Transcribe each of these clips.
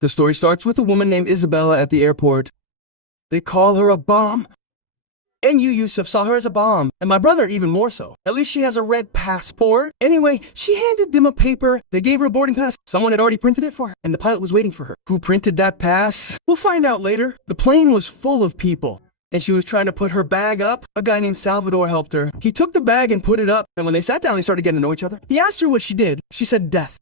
The story starts with a woman named Isabella at the airport. They call her a bomb. And you, Yusuf, saw her as a bomb, and my brother even more so. At least she has a red passport. Anyway, she handed them a paper. They gave her a boarding pass. Someone had already printed it for her, and the pilot was waiting for her. Who printed that pass? We'll find out later. The plane was full of people, and she was trying to put her bag up. A guy named Salvador helped her. He took the bag and put it up, and when they sat down, they started getting to know each other. He asked her what she did. She said death.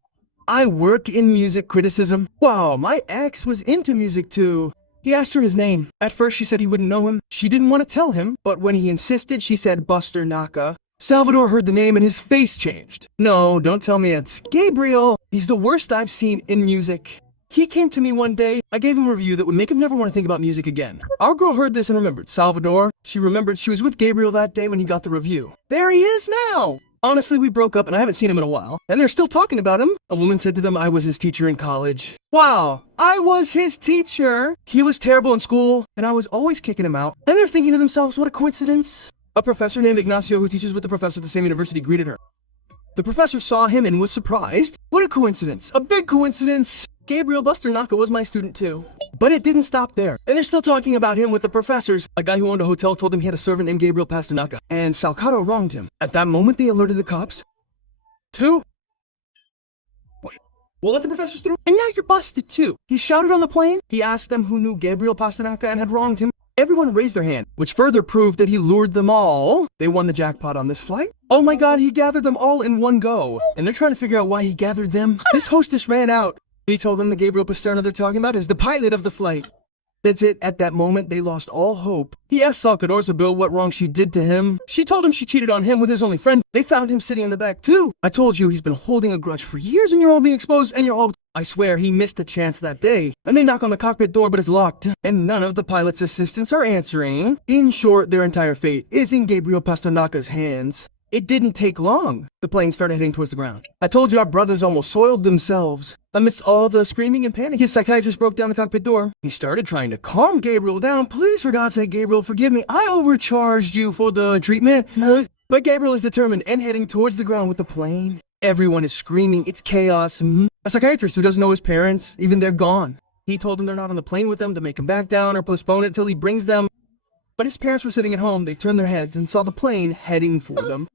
I work in music criticism. Wow, my ex was into music too. He asked her his name. At first she said he wouldn't know him. She didn't want to tell him, but when he insisted, she said Buster Naka. Salvador heard the name and his face changed. No, don't tell me it's Gabriel. He's the worst I've seen in music. He came to me one day. I gave him a review that would make him never want to think about music again. Our girl heard this and remembered. Salvador, she remembered she was with Gabriel that day when he got the review. There he is now. Honestly, we broke up and I haven't seen him in a while, and they're still talking about him. A woman said to them I was his teacher in college. Wow, I was his teacher. He was terrible in school, and I was always kicking him out. And they're thinking to themselves, what a coincidence. A professor named Ignacio who teaches with the professor at the same university greeted her. The professor saw him and was surprised. What a coincidence, a big coincidence. Gabriel Buster Naka was my student too. But it didn't stop there. And they're still talking about him with the professors. A guy who owned a hotel told him he had a servant named Gabriel Pasternaka, and Salcado wronged him. At that moment, they alerted the cops. We'll let the professors through. And now you're busted too. He shouted on the plane. He asked them who knew Gabriel Pasternaka and had wronged him. Everyone raised their hand, which further proved that he lured them all. They won the jackpot on this flight. Oh my god, he gathered them all in one go. And they're trying to figure out why he gathered them. This hostess ran out. He told them the Gabriel Pasterna they're talking about is the pilot of the flight. That's it. At that moment, they lost all hope. He asked Salvador Bill what wrong she did to him. She told him she cheated on him with his only friend. They found him sitting in the back too. I told you he's been holding a grudge for years and you're all being exposed and you're all... I swear he missed a chance that day. And they knock on the cockpit door but it's locked. And none of the pilot's assistants are answering. In short, their entire fate is in Gabriel Pasternaka's hands. It didn't take long. The plane started heading towards the ground. I told you our brothers almost soiled themselves. Amidst all the screaming and panic, his psychiatrist broke down the cockpit door. He started trying to calm Gabriel down. Please, for God's sake, Gabriel, forgive me. I overcharged you for the treatment. But Gabriel is determined and heading towards the ground with the plane. Everyone is screaming. It's chaos. A psychiatrist who doesn't know his parents, even they're gone. He told them they're not on the plane with them to make him back down or postpone it till he brings them. But his parents were sitting at home. They turned their heads and saw the plane heading for them.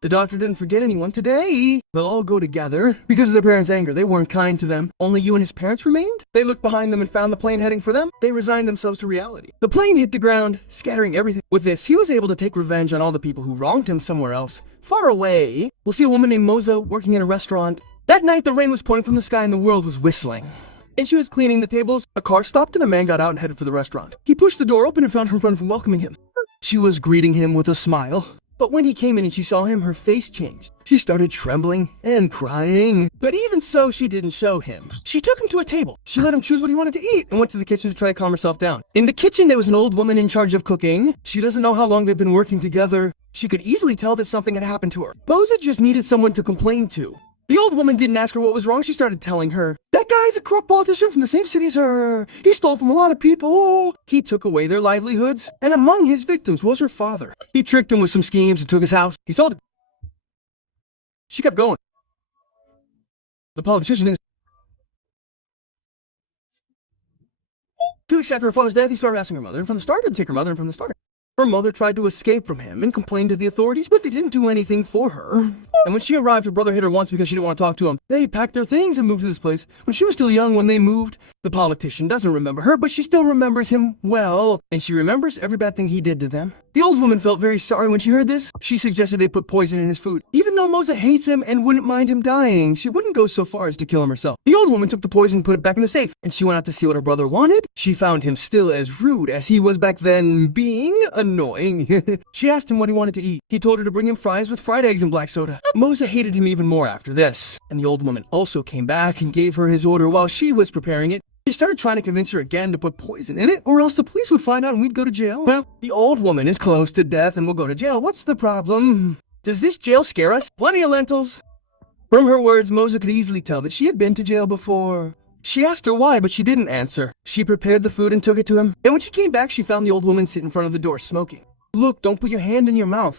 The doctor didn't forget anyone. Today, they'll all go together. Because of their parents' anger, they weren't kind to them. Only you and his parents remained? They looked behind them and found the plane heading for them. They resigned themselves to reality. The plane hit the ground, scattering everything. With this, he was able to take revenge on all the people who wronged him somewhere else. Far away, we'll see a woman named Moza working in a restaurant. That night, the rain was pouring from the sky and the world was whistling. And she was cleaning the tables. A car stopped and a man got out and headed for the restaurant. He pushed the door open and found her in front of him welcoming him. She was greeting him with a smile. But when he came in and she saw him, her face changed. She started trembling and crying. But even so, she didn't show him. She took him to a table. She let him choose what he wanted to eat and went to the kitchen to try to calm herself down. In the kitchen, there was an old woman in charge of cooking. She doesn't know how long they've been working together. She could easily tell that something had happened to her. Boza just needed someone to complain to. The old woman didn't ask her what was wrong. She started telling her, that guy's a corrupt politician from the same city as her. He stole from a lot of people. He took away their livelihoods. And among his victims was her father. He tricked him with some schemes and took his house. He sold it. She kept going. The politician didn't. 2 weeks after her father's death, he started asking her mother, and from the start, didn't take her mother, and from the start. Her mother tried to escape from him and complained to the authorities, but they didn't do anything for her. And when she arrived, her brother hit her once because she didn't want to talk to him. They packed their things and moved to this place. When she was still young when they moved, the politician doesn't remember her, but she still remembers him well. And she remembers every bad thing he did to them. The old woman felt very sorry when she heard this. She suggested they put poison in his food. Even though Moza hates him and wouldn't mind him dying, she wouldn't go so far as to kill him herself. The old woman took the poison and put it back in the safe. And she went out to see what her brother wanted. She found him still as rude as he was back then, being annoying. She asked him what he wanted to eat. He told her to bring him fries with fried eggs and black soda. Moza hated him even more after this. And the old woman also came back and gave her his order while she was preparing it. She started trying to convince her again to put poison in it, or else the police would find out and we'd go to jail. Well, the old woman is close to death and we'll go to jail. What's the problem? Does this jail scare us? Plenty of lentils. From her words, Moza could easily tell that she had been to jail before. She asked her why, but she didn't answer. She prepared the food and took it to him. And when she came back, she found the old woman sitting in front of the door smoking. Look, don't put your hand in your mouth.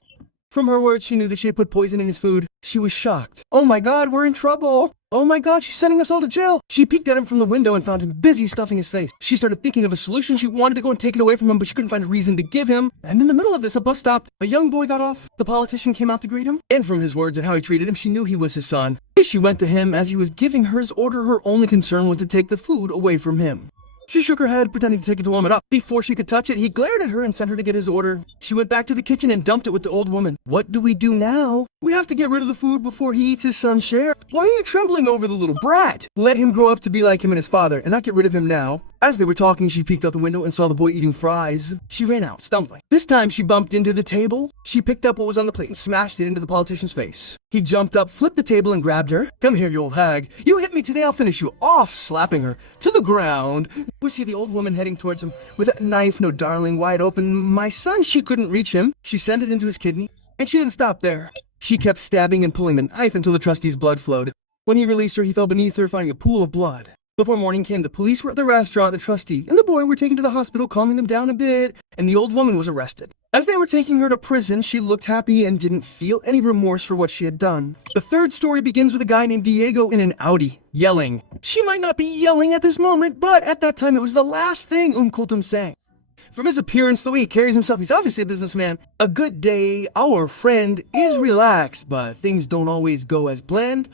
From her words, she knew that she had put poison in his food. She was shocked. Oh my god, we're in trouble. Oh my god, she's sending us all to jail. She peeked at him from the window and found him busy stuffing his face. She started thinking of a solution. She wanted to go and take it away from him, but she couldn't find a reason to give him. And in the middle of this, a bus stopped. A young boy got off. The politician came out to greet him. And from his words and how he treated him, she knew he was his son. She went to him as he was giving her his order. Her only concern was to take the food away from him. She shook her head, pretending to take it to warm it up. Before she could touch it, he glared at her and sent her to get his order. She went back to the kitchen and dumped it with the old woman. What do we do now? We have to get rid of the food before he eats his son's share. Why are you trembling over the little brat? Let him grow up to be like him and his father, and not get rid of him now. As they were talking, she peeked out the window and saw the boy eating fries. She ran out, stumbling. This time, she bumped into the table. She picked up what was on the plate and smashed it into the politician's face. He jumped up, flipped the table, and grabbed her. Come here, you old hag. You hit me today, I'll finish you off, slapping her to the ground. We see the old woman heading towards him with a knife, no darling, wide open. My son, she couldn't reach him. She sent it into his kidney, and she didn't stop there. She kept stabbing and pulling the knife until the trustee's blood flowed. When he released her, he fell beneath her, finding a pool of blood. Before morning came, the police were at the restaurant, the trustee and the boy were taken to the hospital, calming them down a bit, and the old woman was arrested. As they were taking her to prison, she looked happy and didn't feel any remorse for what she had done. The third story begins with a guy named Diego in an Audi, yelling. She might not be yelling at this moment, but at that time it was the last thing Kultum sang. From his appearance, the way he carries himself, he's obviously a businessman. A good day, our friend is relaxed, but things don't always go as planned.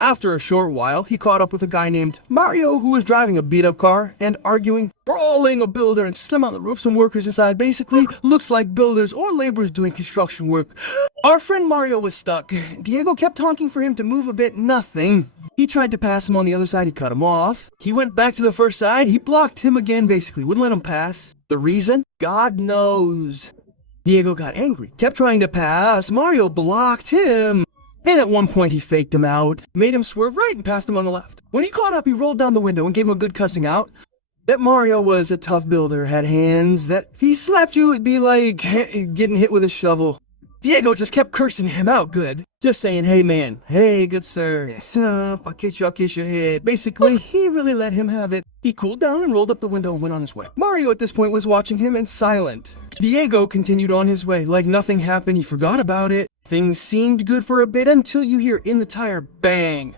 After a short while, he caught up with a guy named Mario who was driving a beat-up car and arguing, brawling a builder and slim on the roof, some workers inside. Basically, looks like builders or laborers doing construction work. Our friend Mario was stuck. Diego kept honking for him to move a bit, nothing. He tried to pass him on the other side, he cut him off. He went back to the first side, he blocked him again basically, wouldn't let him pass. The reason? God knows. Diego got angry, kept trying to pass, Mario blocked him. And at one point he faked him out, made him swerve right and passed him on the left. When he caught up, he rolled down the window and gave him a good cussing out. That Mario was a tough builder, had hands that if he slapped you, it'd be like getting hit with a shovel. Diego just kept cursing him out good. Just saying, hey man, hey good sir, yes, if I kiss you, I'll kiss your head. Basically, he really let him have it. He cooled down and rolled up the window and went on his way. Mario at this point was watching him and silent. Diego continued on his way, like nothing happened, he forgot about it. Things seemed good for a bit until you hear in the tire, bang.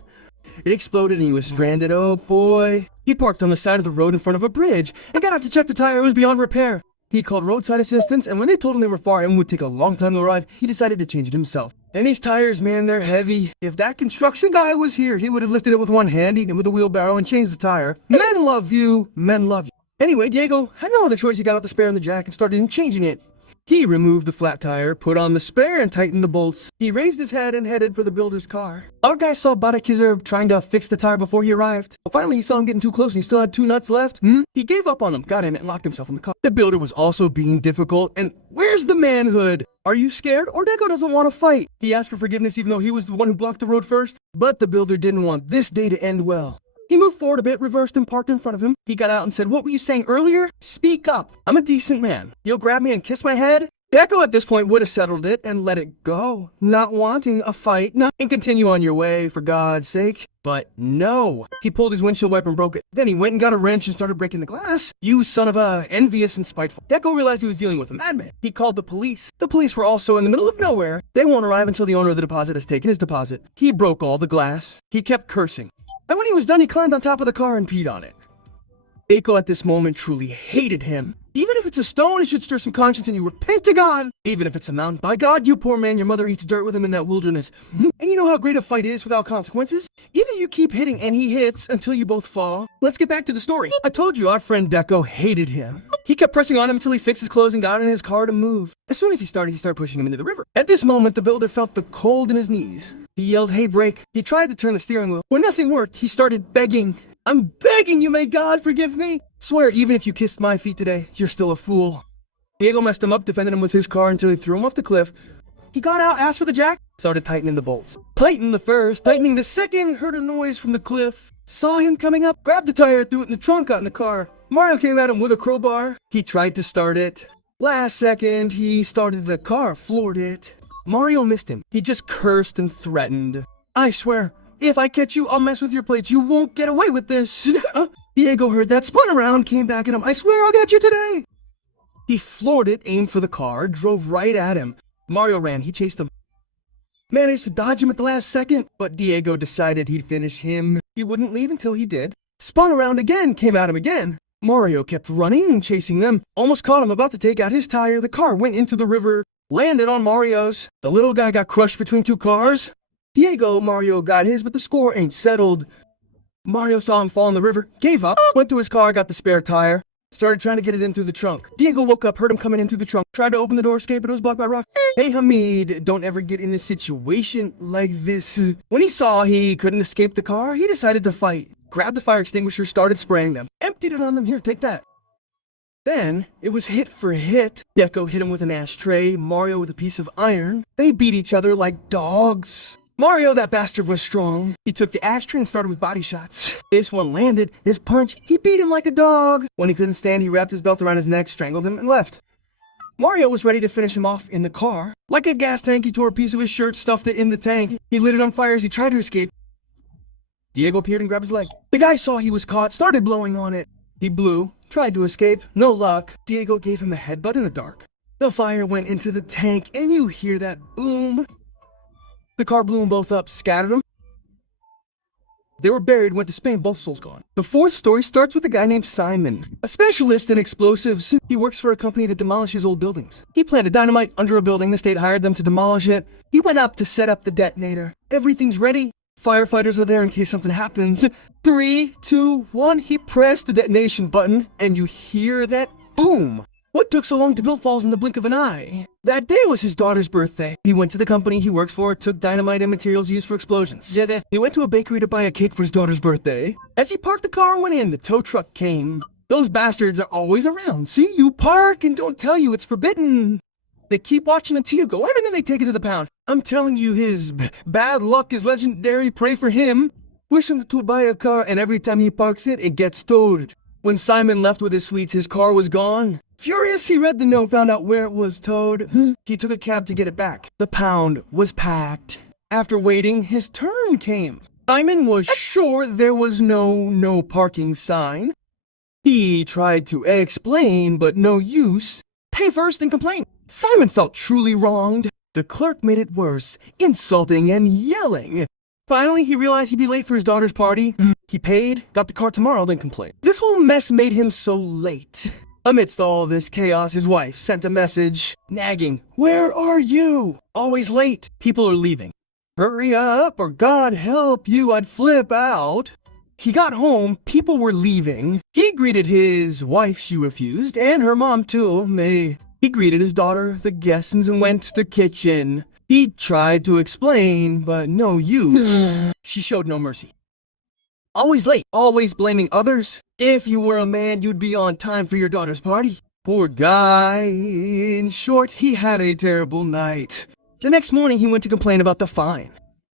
It exploded and he was stranded, oh boy. He parked on the side of the road in front of a bridge and got out to check the tire, it was beyond repair. He called roadside assistance, and when they told him they were far and would take a long time to arrive, he decided to change it himself. And these tires, man, they're heavy. If that construction guy was here, he would have lifted it with one hand, eaten it with a wheelbarrow, and changed the tire. Men love you. Men love you. Anyway, Diego had no other choice. He got out the spare and the jack and started changing it. He removed the flat tire, put on the spare, and tightened the bolts. He raised his head and headed for the builder's car. Our guy saw Barakizer trying to fix the tire before he arrived. Finally, he saw him getting too close and he still had 2 nuts left. He gave up on him, got in it, and locked himself in the car. The builder was also being difficult, and where's the manhood? Are you scared? Or Deco doesn't want to fight. He asked for forgiveness even though he was the one who blocked the road first. But the builder didn't want this day to end well. He moved forward a bit, reversed and parked in front of him. He got out and said, what were you saying earlier? Speak up. I'm a decent man. You'll grab me and kiss my head? Deco at this point would have settled it and let it go, not wanting a fight, and continue on your way, for God's sake. But no, he pulled his windshield wiper and broke it. Then he went and got a wrench and started breaking the glass. You son of a envious and spiteful. Deco realized he was dealing with a madman. He called the police. The police were also in the middle of nowhere. They won't arrive until the owner of the deposit has taken his deposit. He broke all the glass. He kept cursing. And when he was done, he climbed on top of the car and peed on it. Deco at this moment truly hated him. Even if it's a stone, it should stir some conscience and you repent to God. Even if it's a mountain. By God, you poor man, your mother eats dirt with him in that wilderness. And you know how great a fight is without consequences? Either you keep hitting and he hits until you both fall. Let's get back to the story. I told you our friend Deco hated him. He kept pressing on him until he fixed his clothes and got in his car to move. As soon as he started pushing him into the river. At this moment, the builder felt the cold in his knees. He yelled, hey, brake. He tried to turn the steering wheel. When nothing worked, he started begging. I'm begging you, may God forgive me. Swear, even if you kissed my feet today, you're still a fool. Diego messed him up, defended him with his car until he threw him off the cliff. He got out, asked for the jack, started tightening the bolts. Tightened the first, tightening the second, heard a noise from the cliff. Saw him coming up, grabbed the tire, threw it in the trunk, got in the car. Mario came at him with a crowbar. He tried to start it. Last second, he started the car, floored it. Mario missed him. He just cursed and threatened. I swear, if I catch you, I'll mess with your plates. You won't get away with this. Diego heard that, spun around, came back at him. I swear I'll get you today. He floored it, aimed for the car, drove right at him. Mario ran. He chased him. Managed to dodge him at the last second, but Diego decided he'd finish him. He wouldn't leave until he did. Spun around again, came at him again. Mario kept running, chasing them. Almost caught him, about to take out his tire. The car went into the river, landed on Mario's. The little guy got crushed between two cars. Mario got his, but the score ain't settled. Mario saw him fall in the river, gave up, went to his car, got the spare tire. Started trying to get it in through the trunk. Diego woke up, heard him coming in through the trunk. Tried to open the door, escape, but it was blocked by rock. Hey, Hamid, don't ever get in a situation like this. When he saw he couldn't escape the car, he decided to fight. Grabbed the fire extinguisher, started spraying them. Emptied it on them. Here, take that. Then, it was hit for hit. Deco hit him with an ashtray, Mario with a piece of iron. They beat each other like dogs. Mario, that bastard, was strong. He took the ashtray and started with body shots. This one landed, this punch, he beat him like a dog. When he couldn't stand, he wrapped his belt around his neck, strangled him, and left. Mario was ready to finish him off in the car. Like a gas tank, he tore a piece of his shirt, stuffed it in the tank. He lit it on fire as he tried to escape. Diego appeared and grabbed his leg. The guy saw he was caught, started blowing on it. He blew, tried to escape, no luck. Diego gave him a headbutt in the dark. The fire went into the tank, and you hear that boom. The car blew them both up, scattered them. They were buried, went to Spain, both souls gone. The fourth story starts with a guy named Simon, a specialist in explosives. He works for a company that demolishes old buildings. He planted dynamite under a building. The state hired them to demolish it. He went up to set up the detonator. Everything's ready. Firefighters are there in case something happens. 3, 2, 1. He pressed the detonation button, and you hear that boom. What took so long to build falls in the blink of an eye? That day was his daughter's birthday. He went to the company he works for, took dynamite and materials used for explosions. He went to a bakery to buy a cake for his daughter's birthday. As he parked the car and went in, the tow truck came. Those bastards are always around. See, you park and don't tell you it's forbidden. They keep watching until you go in and then they take it to the pound. I'm telling you, his bad luck is legendary. Pray for him. Wish him to buy a car, and every time he parks it, it gets towed. When Simon left with his sweets, his car was gone. Furious, he read the note, found out where it was towed. He took a cab to get it back. The pound was packed. After waiting, his turn came. Simon was sure there was no parking sign. He tried to explain, but no use. Pay first and complain. Simon felt truly wronged. The clerk made it worse, insulting and yelling. Finally, he realized he'd be late for his daughter's party. He paid, got the car tomorrow, then complained. This whole mess made him so late. Amidst all this chaos, his wife sent a message, nagging, "Where are you? Always late. People are leaving. Hurry up, or God help you, I'd flip out." He got home, people were leaving. He greeted his wife, she refused, and her mom too. He greeted his daughter, the guests, and went to the kitchen. He tried to explain, but no use. She showed no mercy. Always late, always blaming others. If you were a man, you'd be on time for your daughter's party. Poor guy. In short, he had a terrible night. The next morning, he went to complain about the fine.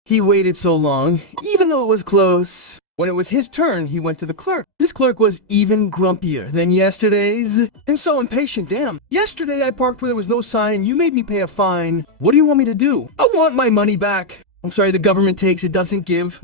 He waited so long, even though it was close. When it was his turn, he went to the clerk. This clerk was even grumpier than yesterday's. And so impatient, damn. Yesterday I parked where there was no sign and you made me pay a fine. What do you want me to do? I want my money back. I'm sorry, the government takes, it doesn't give.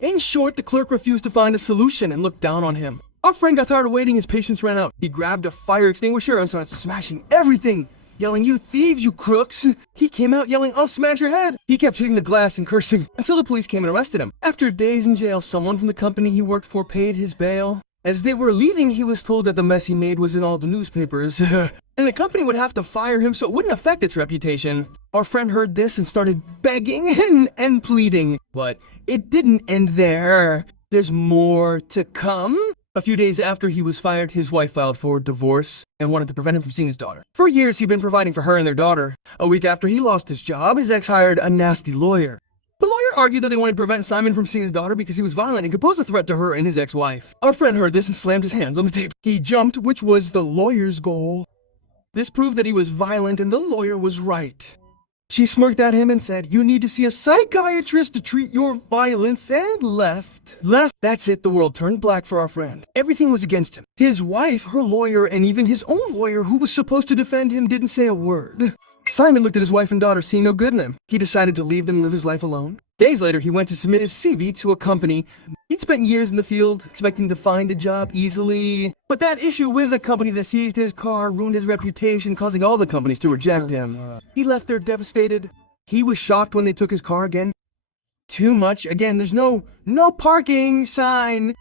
In short, the clerk refused to find a solution and looked down on him. Our friend got tired of waiting, his patience ran out. He grabbed a fire extinguisher and started smashing everything. Yelling, "You thieves, you crooks!" He came out yelling, "I'll smash your head!" He kept hitting the glass and cursing until the police came and arrested him. After days in jail, someone from the company he worked for paid his bail. As they were leaving, he was told that the mess he made was in all the newspapers, and the company would have to fire him so it wouldn't affect its reputation. Our friend heard this and started begging and pleading. But it didn't end there. There's more to come. A few days after he was fired, his wife filed for divorce and wanted to prevent him from seeing his daughter. For years, he'd been providing for her and their daughter. A week after he lost his job, his ex hired a nasty lawyer. The lawyer argued that they wanted to prevent Simon from seeing his daughter because he was violent and could pose a threat to her and his ex-wife. Our friend heard this and slammed his hands on the table. He jumped, which was the lawyer's goal. This proved that he was violent and the lawyer was right. She smirked at him and said, "You need to see a psychiatrist to treat your violence," and left. That's it, the world turned black for our friend. Everything was against him. His wife, her lawyer, and even his own lawyer, who was supposed to defend him, didn't say a word. Simon looked at his wife and daughter, seeing no good in them. He decided to leave them and live his life alone. Days later, he went to submit his CV to a company, He'd spent years in the field, expecting to find a job easily. But that issue with the company that seized his car ruined his reputation, causing all the companies to reject him. He left there devastated. He was shocked when they took his car again. Too much. Again, there's no parking sign.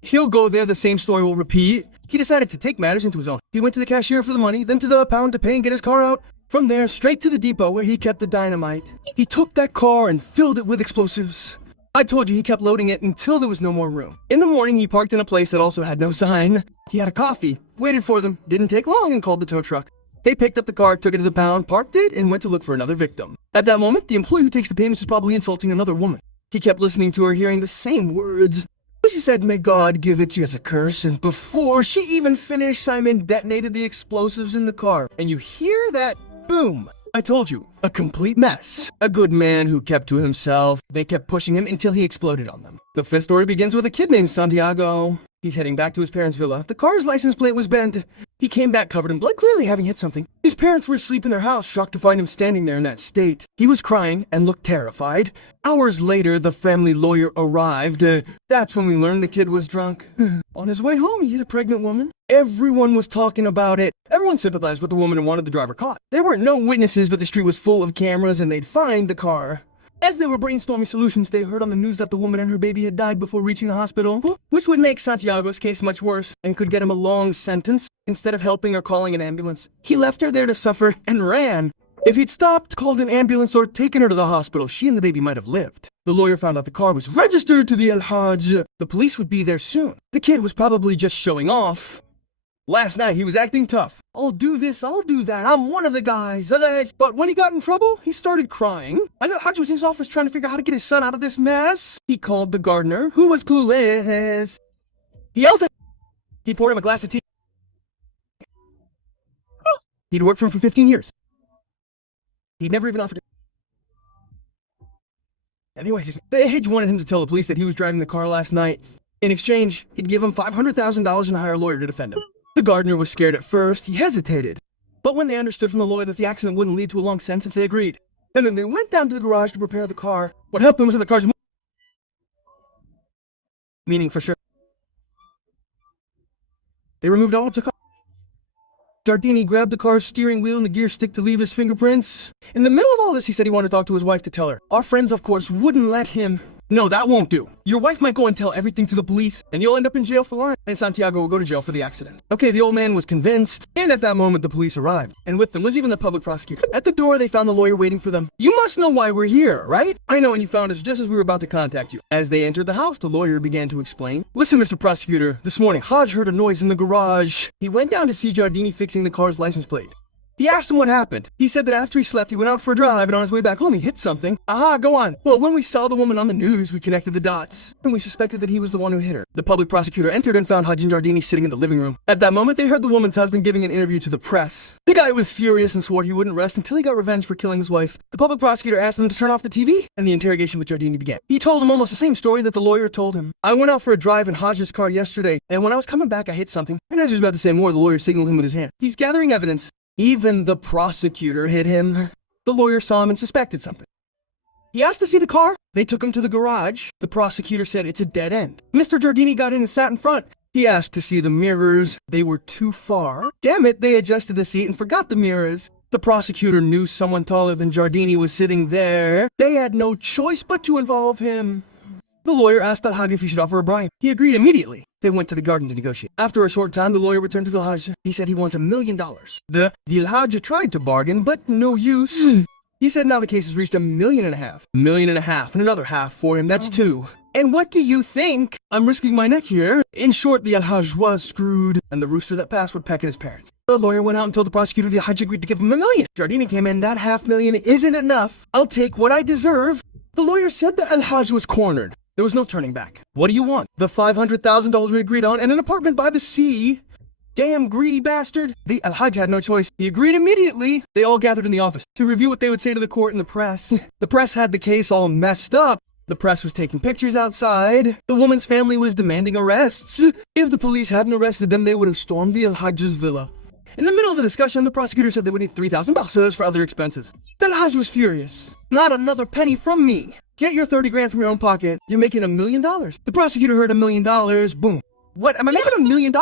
He'll go there, the same story will repeat. He decided to take matters into his own. He went to the cashier for the money, then to the pound to pay and get his car out. From there, straight to the depot where he kept the dynamite. He took that car and filled it with explosives. I told you he kept loading it until there was no more room. In the morning, he parked in a place that also had no sign. He had a coffee, waited for them, didn't take long, and called the tow truck. They picked up the car, took it to the pound, parked it, and went to look for another victim. At that moment, the employee who takes the payments is probably insulting another woman. He kept listening to her, hearing the same words. She said, "May God give it to you as a curse," and before she even finished, Simon detonated the explosives in the car. And you hear that boom. I told you, a complete mess. A good man who kept to himself. They kept pushing him until he exploded on them. The fifth story begins with a kid named Santiago. He's heading back to his parents' villa. The car's license plate was bent. He came back covered in blood, clearly having hit something. His parents were asleep in their house, shocked to find him standing there in that state. He was crying and looked terrified. Hours later, the family lawyer arrived. That's when we learned the kid was drunk. On his way home, he hit a pregnant woman. Everyone was talking about it. Everyone sympathized with the woman and wanted the driver caught. There weren't no witnesses, but the street was full of cameras and they'd find the car. As they were brainstorming solutions, they heard on the news that the woman and her baby had died before reaching the hospital, which would make Santiago's case much worse and could get him a long sentence instead of helping or calling an ambulance. He left her there to suffer and ran. If he'd stopped, called an ambulance, or taken her to the hospital, she and the baby might have lived. The lawyer found out the car was registered to the El Hajj. The police would be there soon. The kid was probably just showing off. Last night, he was acting tough. "I'll do this, I'll do that, I'm one of the guys." But when he got in trouble, he started crying. I know Hajj was in his office trying to figure out how to get his son out of this mess. He called the gardener, who was clueless. He yelled at him. He poured him a glass of tea. He'd worked for him for 15 years. He'd never even offered it. Anyways, the Hajj wanted him to tell the police that he was driving the car last night. In exchange, he'd give him $500,000 and hire a lawyer to defend him. The gardener was scared at first. He hesitated. But when they understood from the lawyer that the accident wouldn't lead to a long sentence, they agreed. And then they went down to the garage to prepare the car. What happened was that the car's meaning for sure. They removed all of the car. Giardini grabbed the car's steering wheel and the gear stick to leave his fingerprints. In the middle of all this, he said he wanted to talk to his wife to tell her. Our friends, of course, wouldn't let him. "No, that won't do. Your wife might go and tell everything to the police, and you'll end up in jail for lying. And Santiago will go to jail for the accident." Okay, the old man was convinced, and at that moment the police arrived. And with them was even the public prosecutor. At the door, they found the lawyer waiting for them. "You must know why we're here, right?" "I know, and you found us just as we were about to contact you." As they entered the house, the lawyer began to explain. "Listen, Mr. Prosecutor, this morning, Hajj heard a noise in the garage. He went down to see Giardini fixing the car's license plate. He asked him what happened. He said that after he slept, he went out for a drive, and on his way back home, he hit something." "Aha, go on." "Well, when we saw the woman on the news, we connected the dots, and we suspected that he was the one who hit her." The public prosecutor entered and found Hajj and Giardini sitting in the living room. At that moment, they heard the woman's husband giving an interview to the press. The guy was furious and swore he wouldn't rest until he got revenge for killing his wife. The public prosecutor asked them to turn off the TV, and the interrogation with Giardini began. He told him almost the same story that the lawyer told him. "I went out for a drive in Hajj's car yesterday, and when I was coming back, I hit something." And as he was about to say more, the lawyer signaled him with his hand. He's gathering evidence. Even the prosecutor hit him. The lawyer saw him and suspected something. He asked to see the car. They took him to the garage. The prosecutor said it's a dead end. Mr. Giardini got in and sat in front. He asked to see the mirrors. They were too far. Damn it, they adjusted the seat and forgot the mirrors. The prosecutor knew someone taller than Giardini was sitting there. They had no choice but to involve him. The lawyer asked Al-Hajj if he should offer a bribe. He agreed immediately. They went to the garden to negotiate. After a short time, the lawyer returned to Al-Hajj. He said he wants $1 million. The Al-Hajj tried to bargain, but no use. He said now the case has reached $1.5 million. $1.5 million and another half for him. That's $2 million. And what do you think? I'm risking my neck here. In short, the Al-Hajj was screwed, and the rooster that passed would peck at his parents. The lawyer went out and told the prosecutor the Al-Hajj agreed to give him $1 million. Giardini came in, that $500,000 isn't enough. I'll take what I deserve. The lawyer said the Al-Hajj was cornered. There was no turning back. What do you want? The $500,000 we agreed on and an apartment by the sea. Damn greedy bastard. The Al-Hajj had no choice. He agreed immediately. They all gathered in the office to review what they would say to the court and the press. The press had the case all messed up. The press was taking pictures outside. The woman's family was demanding arrests. If the police hadn't arrested them, they would have stormed the Al-Hajj's villa. In the middle of the discussion, the prosecutor said they would need $3,000 for other expenses. The Al-Hajj was furious. Not another penny from me. Get your 30 grand from your own pocket. You're making $1 million. The prosecutor heard $1 million. Boom. What, am I making $1 million?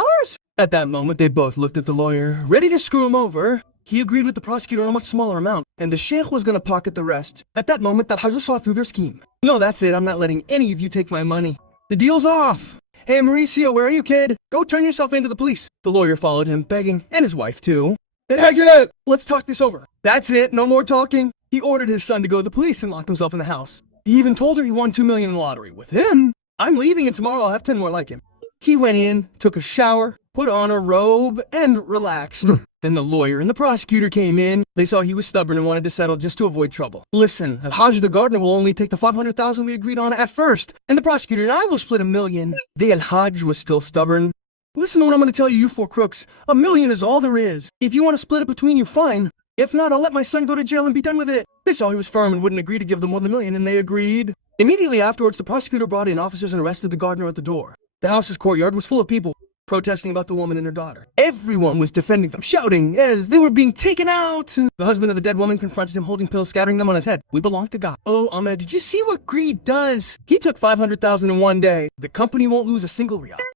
At that moment, they both looked at the lawyer, ready to screw him over. He agreed with the prosecutor on a much smaller amount, and the sheikh was gonna pocket the rest. At that moment, the Hajj saw through their scheme. No, that's it. I'm not letting any of you take my money. The deal's off. Hey, Mauricio, where are you, kid? Go turn yourself in to the police. The lawyer followed him, begging, and his wife, too. Hey, Hajj, let's talk this over. That's it. No more talking. He ordered his son to go to the police and locked himself in the house. He even told her he won $2 million in the lottery. With him, I'm leaving, and tomorrow I'll have 10 more like him. He went in, took a shower, put on a robe, and relaxed. Then the lawyer and the prosecutor came in. They saw he was stubborn and wanted to settle just to avoid trouble. Listen, Al-Hajj the gardener will only take the $500,000 we agreed on at first, and the prosecutor and I will split $1 million. The Al-Hajj was still stubborn. Listen to what I'm going to tell you, you four crooks. $1 million is all there is. If you want to split it between you, fine. If not, I'll let my son go to jail and be done with it. They saw he was firm and wouldn't agree to give them more than $1 million, and they agreed. Immediately afterwards, the prosecutor brought in officers and arrested the gardener at the door. The house's courtyard was full of people, protesting about the woman and her daughter. Everyone was defending them, shouting as they were being taken out. The husband of the dead woman confronted him, holding pills, scattering them on his head. We belong to God. Oh, Ahmed, did you see what greed does? He took $500,000 in one day. The company won't lose a single riyal.